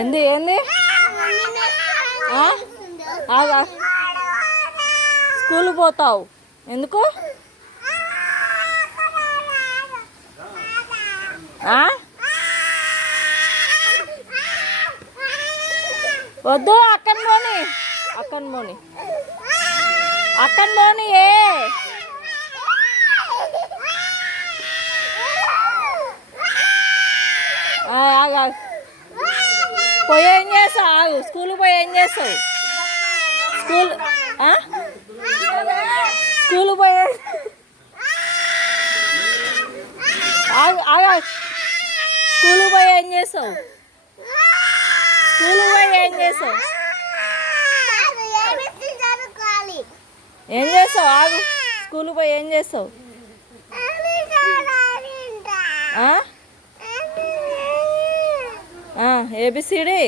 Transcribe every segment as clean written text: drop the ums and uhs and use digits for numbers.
ఏంది ఏంది ఆగా స్కూల్ పోతావు ఎందుకు? వద్దు అక్కని పోని అక్కని పోని అక్కని పోని ఏ ఆగా పోయి ఏం చేస్తావు? ఆగు స్కూల్కి పోయి ఏం చేస్తావు? స్కూల్ పోయి ఆగు ఆగా స్కూల్కి పోయి ఏం చేస్తావు? స్కూల్కి పోయి ఏం చేస్తావు? ఏం చేస్తావు? ఆగు స్కూల్కి పోయి ఏం చేస్తావు? ఏబిసిడి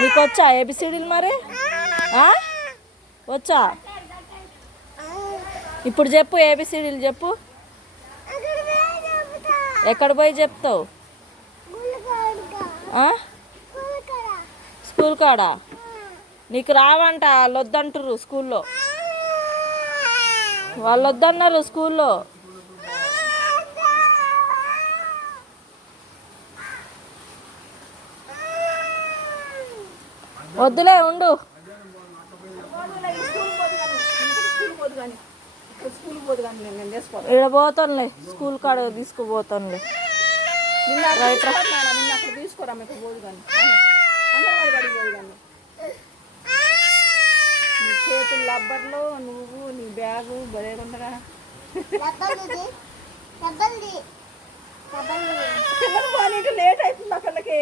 నీకు వచ్చా ఏబిసిడీలు మరి? వచ్చా? ఇప్పుడు చెప్పు ఏబిసిడీలు చెప్పు. ఎక్కడ పోయి చెప్తావు? స్కూల్ కాడా? నీకు రావంట, వాళ్ళు వద్దంటారు స్కూల్లో. వాళ్ళు వద్దన్నారు స్కూల్లో. వద్దులే ఉండు. ఇక్కడ పోతానులే, స్కూల్ కాడ తీసుకుపోతానులే. తీసుకోరా మీకు పోదు కానీ నీ చేతులు లబ్బర్లో నువ్వు నీ బ్యాగు బలేకుండగా లేట్ అవుతుంది అక్కడికి.